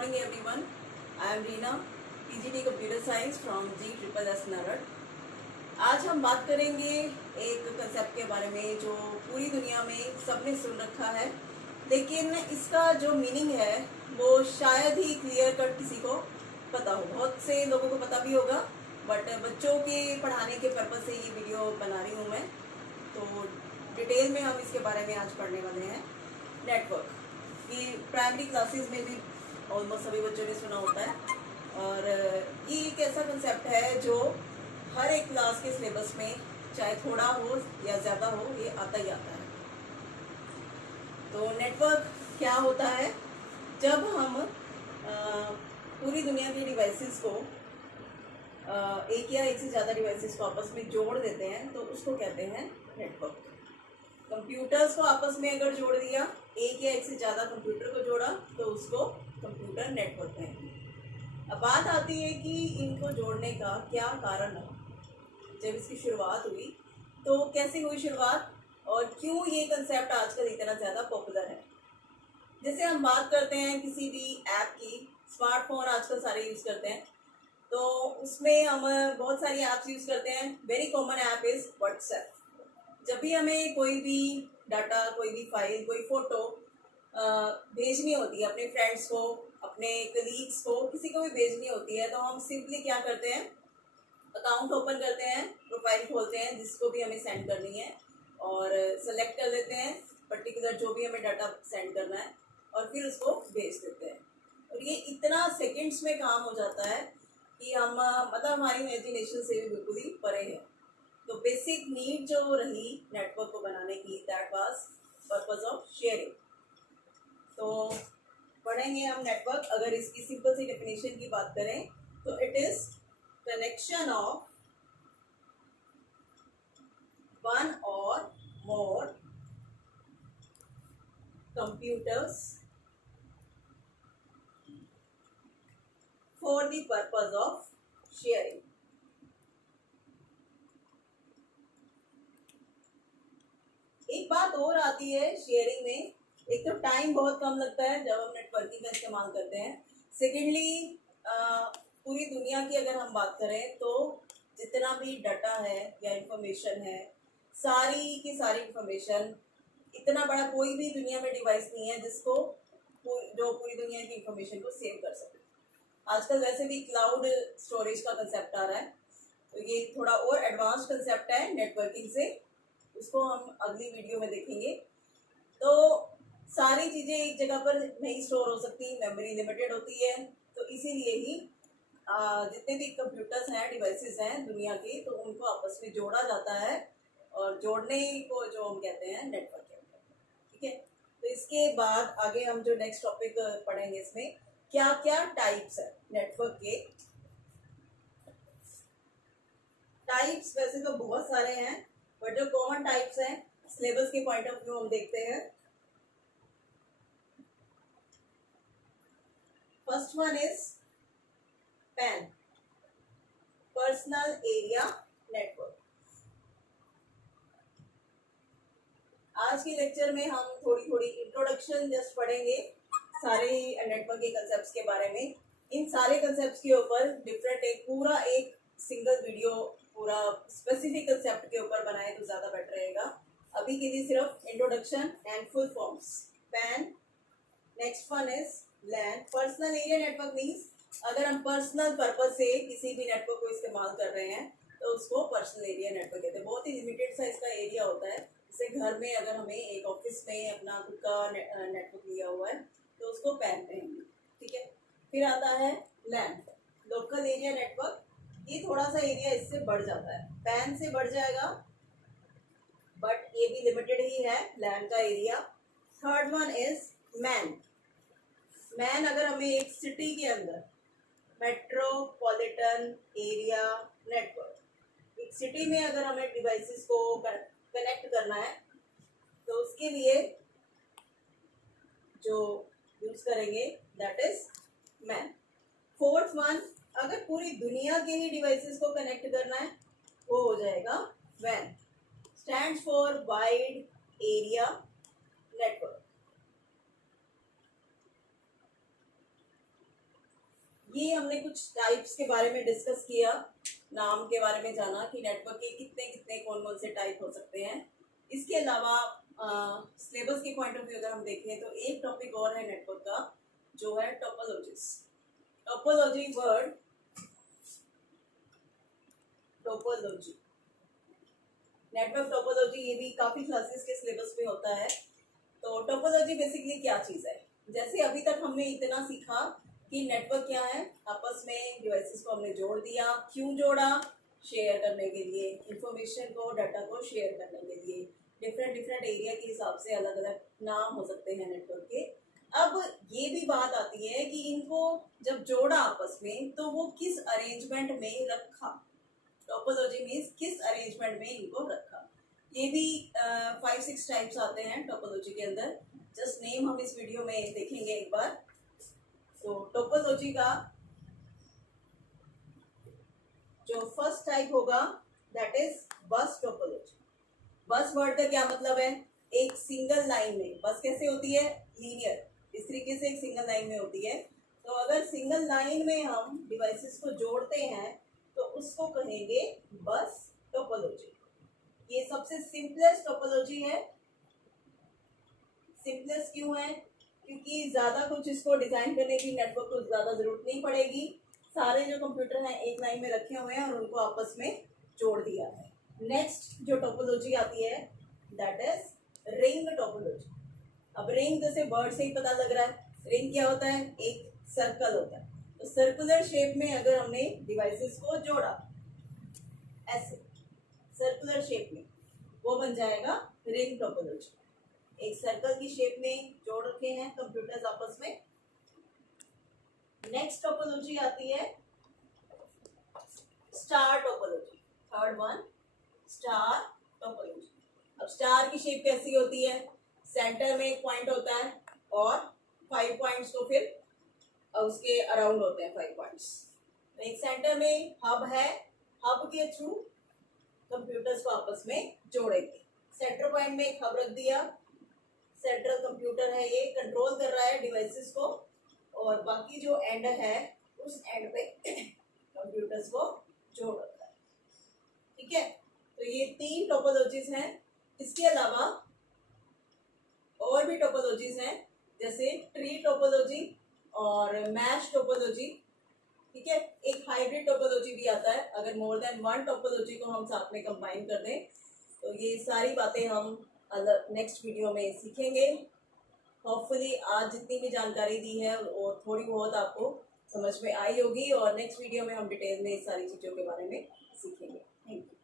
morning everyone. I am Reena, PGT Computer Science from GSSS Narad. आज हम बात करेंगे एक कंसेप्ट के बारे में जो पूरी दुनिया में सबने सुन रखा है, लेकिन इसका जो मीनिंग है वो शायद ही क्लियर कट किसी को पता हो। बहुत से लोगों को पता भी होगा, बट बच्चों के पढ़ाने के पर्पज़ से ये वीडियो बना रही हूँ मैं। तो डिटेल में हम इसके बारे में आज पढ़ने वाले हैं। नेटवर्क कि प्राइमरी क्लासेस में भी ऑलमोस्ट सभी बच्चों ने सुना होता है, और ये एक ऐसा कंसेप्ट है जो हर एक क्लास के सिलेबस में चाहे थोड़ा हो या ज़्यादा हो, ये आता ही आता है। तो नेटवर्क क्या होता है? जब हम पूरी दुनिया के डिवाइसेस को एक या एक से ज़्यादा डिवाइसेस को आपस में जोड़ देते हैं तो उसको कहते हैं नेटवर्क। कंप्यूटर्स को आपस में अगर जोड़ दिया, एक या एक से ज़्यादा कंप्यूटर को जोड़ा, तो उसको कंप्यूटर नेटवर्क कहेंगे। अब बात आती है कि इनको जोड़ने का क्या कारण है। जब इसकी शुरुआत हुई तो कैसे हुई शुरुआत और क्यों ये कंसेप्ट आजकल इतना ज़्यादा पॉपुलर है। जैसे हम बात करते हैं किसी भी ऐप की, स्मार्टफोन आजकल सारे यूज़ करते हैं, तो उसमें हम बहुत सारी ऐप्स यूज़ करते हैं। Very common app is WhatsApp. जब भी हमें कोई भी डाटा, कोई भी फाइल, कोई फ़ोटो भेजनी होती है अपने फ्रेंड्स को, अपने कलीग्स को, किसी को भी भेजनी होती है, तो हम सिंपली क्या करते हैं, अकाउंट ओपन करते हैं, प्रोफाइल खोलते हैं जिसको भी हमें सेंड करनी है, और सेलेक्ट कर लेते हैं पर्टिकुलर जो भी हमें डाटा सेंड करना है, और फिर उसको भेज देते हैं। और ये इतना सेकंड्स में काम हो जाता है कि हम मतलब हमारी इमेजिनेशन से भी बिल्कुल ही परे है। तो बेसिक नीड जो रही नेटवर्क को बनाने की, that was purpose of sharing. तो पढ़ेंगे हम नेटवर्क। अगर इसकी सिंपल सी डेफिनेशन की बात करें तो it is connection of one or more computers for the purpose of sharing. एक बात और आती है शेयरिंग में, एक तो टाइम बहुत कम लगता है जब हम नेटवर्किंग का इस्तेमाल करते हैं। सेकेंडली, पूरी दुनिया की अगर हम बात करें तो जितना भी डाटा है या इंफॉर्मेशन है, सारी की सारी इंफॉर्मेशन, इतना बड़ा कोई भी दुनिया में डिवाइस नहीं है जिसको जो पूरी दुनिया की इंफॉर्मेशन को सेव कर सके। आजकल वैसे भी क्लाउड स्टोरेज का कंसेप्ट आ रहा है, तो ये थोड़ा और एडवांस कंसेप्ट है नेटवर्किंग से, उसको हम अगली वीडियो में देखेंगे। तो सारी चीज़ें एक जगह पर नहीं स्टोर हो सकती, मेमोरी लिमिटेड होती है, तो इसीलिए ही जितने भी कंप्यूटर्स हैं, डिवाइसेस हैं दुनिया के, तो उनको आपस में जोड़ा जाता है, और जोड़ने को जो हम कहते हैं नेटवर्क कहते हैं। ठीक है, तो इसके बाद आगे हम जो नेक्स्ट टॉपिक पढ़ेंगे, इसमें क्या क्या टाइप्स है नेटवर्क के। टाइप्स वैसे तो बहुत सारे हैं, बट जो कॉमन टाइप्स हैं सिलेबस के पॉइंट ऑफ व्यू हम देखते हैं। First one is PAN, personal area network. आज के लेक्चर में हम थोड़ी थोड़ी इंट्रोडक्शन जस्ट पढ़ेंगे सारे नेटवर्क के कंसेप्ट्स के बारे में। इन सारे कंसेप्ट्स के ऊपर डिफरेंट एक सिंगल वीडियो पूरा स्पेसिफिक कंसेप्ट के ऊपर बनाए तो ज़्यादा बेटर रहेगा। अभी के लिए सिर्फ introduction and full forms. PAN, next one is LAN, personal area network means अगर हम पर्सनल पर्पज से किसी भी नेटवर्क को इस्तेमाल कर रहे हैं तो उसको पर्सनल एरिया नेटवर्क कहते हैं। बहुत ही लिमिटेड सा इसका एरिया होता है। जैसे घर में अगर हमें एक ऑफिस में अपना खुद का नेटवर्क लिया हुआ है तो उसको PAN कहेंगे। ठीक है, फिर आता है LAN, लोकल एरिया नेटवर्क। ये थोड़ा सा एरिया इससे बढ़ जाता है, PAN से बढ़ जाएगा, बट ये भी लिमिटेड ही है LAN का area. Third one is man अगर हमें एक सिटी के अंदर मेट्रोपॉलिटन एरिया नेटवर्क, एक सिटी में अगर हमें डिवाइसेस को कनेक्ट करना है तो उसके लिए जो यूज करेंगे that is man. Fourth one, अगर पूरी दुनिया के ही डिवाइसेस को कनेक्ट करना है वो हो जाएगा WAN, stands for wide area network. ही हमने कुछ टाइप्स के बारे में डिस्कस किया, नाम के बारे में जाना कि नेटवर्क के कितने कितने कौन कौन से टाइप हो सकते हैं। इसके अलावा सिलेबस के पॉइंट ऑफ व्यू अगर हम देखें तो एक टॉपिक और है नेटवर्क का, जो है topologies. Topology word, topology, network topology, ये भी काफ़ी क्लासेस के सिलेबस में होता है। तो टोपोलॉजी बेसिकली क्या चीज़ है? जैसे अभी तक हमने इतना सीखा कि नेटवर्क क्या है, आपस में डिवाइसेस को हमने जोड़ दिया। क्यों जोड़ा? शेयर करने के लिए, इंफॉर्मेशन को, डाटा को शेयर करने के लिए। डिफरेंट डिफरेंट एरिया के हिसाब से अलग अलग नाम हो सकते हैं नेटवर्क के। अब ये भी बात आती है कि इनको जब जोड़ा आपस में तो वो किस अरेंजमेंट में रखा। टोपोलॉजी मीन्स किस अरेंजमेंट में इनको रखा। ये भी 5-6 टाइप्स आते हैं टोपोलॉजी के अंदर। जस्ट नेम हम इस वीडियो में देखेंगे एक बार। तो टोपोलॉजी का जो फर्स्ट टाइप होगा दैट इज बस टोपोलॉजी। बस वर्ड का क्या मतलब है? एक सिंगल लाइन में। बस कैसे होती है? लीनियर, इस तरीके से एक सिंगल लाइन में होती है। तो अगर सिंगल लाइन में हम डिवाइसेस को जोड़ते हैं तो उसको कहेंगे बस टोपोलॉजी। ये सबसे सिंपलेस्ट टोपोलॉजी है। सिंपलेस्ट क्यों है? क्योंकि ज़्यादा कुछ इसको डिज़ाइन करने की नेटवर्क को ज़्यादा ज़रूरत नहीं पड़ेगी। सारे जो कंप्यूटर हैं एक लाइन में रखे हुए हैं और उनको आपस में जोड़ दिया है। नेक्स्ट जो टोपोलॉजी आती है दैट इज रिंग टोपोलॉजी। अब रिंग जैसे वर्ड से ही पता लग रहा है, रिंग क्या होता है? एक सर्कल होता है। तो सर्कुलर शेप में अगर हमने डिवाइसेस को जोड़ा ऐसे सर्कुलर शेप में, वो बन जाएगा रिंग टोपोलॉजी। एक सर्कल की शेप में जोड़ रखे हैं कंप्यूटर्स आपस में। नेक्स्ट टोपोलॉजी आती है star topology. Third one, star topology. अब स्टार की शेप कैसी होती है? सेंटर में एक पॉइंट होता है और 5 पॉइंट्स को फिर उसके अराउंड होते हैं 5 पॉइंट्स। एक सेंटर में हब है, हब के थ्रू कंप्यूटर्स को आपस में जोड़ेंगे। सेंटर पॉइंट में एक हब रख दिया, सेंट्रल कंप्यूटर है, ये कंट्रोल कर रहा है डिवाइसेस को, और बाकी जो एंड है उस एंड पे कंप्यूटर्स को जोड़ रखा है। ठीक है, तो ये 3 टोपोलॉजीज हैं। इसके अलावा और भी टोपोलॉजीज हैं, जैसे ट्री टोपोलॉजी और मैश टोपोलॉजी। ठीक है, एक हाइब्रिड टोपोलॉजी भी आता है, अगर मोर देन 1 टोपोलॉजी को हम साथ में कंबाइन कर दें। तो ये सारी बातें हम नेक्स्ट वीडियो में सीखेंगे। होपफुली आज जितनी भी जानकारी दी है और थोड़ी बहुत आपको समझ में आई होगी, और नेक्स्ट वीडियो में हम डिटेल में इस सारी चीज़ों के बारे में सीखेंगे। Thank you.